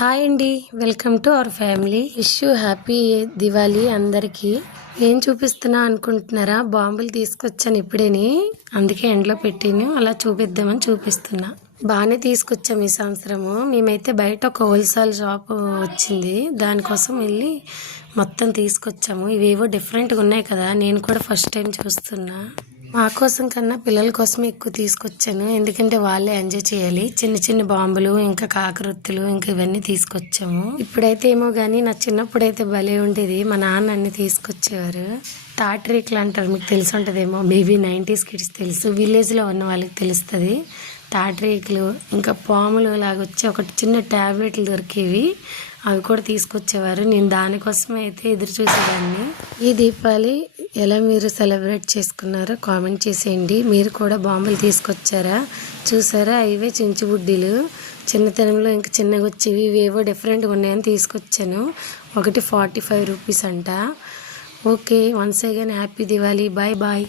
Hi అండి, welcome to our family. Wish you happy Diwali అందరికీ. ఏం చూపిస్తున్నా అనుకుంటున్నారా? బాంబులు తీసుకొచ్చాను ఇప్పుడేని, అందుకే ఎండలో పెట్టిను, అలా చూపిద్దామని చూపిస్తున్నా. బాగానే తీసుకొచ్చాము ఈ సంవత్సరము. మేమైతే బయట ఒక హోల్సేల్ షాప్ వచ్చింది, దానికోసం వెళ్ళి మొత్తం తీసుకొచ్చాము. ఇవేవో డిఫరెంట్గా ఉన్నాయి కదా, నేను కూడా ఫస్ట్ టైం చూస్తున్నా. మా కోసం కన్నా పిల్లల కోసమే ఎక్కువ తీసుకొచ్చాను, ఎందుకంటే వాళ్ళే ఎంజాయ్ చేయాలి. చిన్న చిన్న బాంబులు, ఇంకా కాకరొత్తులు, ఇంకా ఇవన్నీ తీసుకొచ్చాము. ఇప్పుడైతే ఏమో కానీ నా చిన్నప్పుడైతే భలే ఉండేది. మా నాన్న అన్ని తీసుకొచ్చేవారు. తాటరేకులు అంటారు, మీకు తెలిసి ఉంటుందేమో, మేబీ 90s కిడ్స్ తెలుసు, విలేజ్లో ఉన్న వాళ్ళకి తెలుస్తుంది. తాటరేకులు, ఇంకా పాములు లాగొచ్చి ఒకటి చిన్న ట్యాబ్లెట్లు దొరికేవి, అవి కూడా తీసుకొచ్చేవారు. నేను దానికోసమే అయితే ఎదురు చూసేదాన్ని. ఈ దీపావళి ఎలా మీరు సెలబ్రేట్ చేసుకున్నారో కామెంట్ చేసేయండి. మీరు కూడా బాంబులు తీసుకొచ్చారా? చూసారా, ఇవే చించుబుడ్డీలు. చిన్నతనంలో ఇంకా చిన్నగా వచ్చేవి, ఇవేవో డిఫరెంట్గా ఉన్నాయని తీసుకొచ్చాను. ఒకటి 45 రూపీస్ అంట. Okay, once again happy Diwali. Bye bye.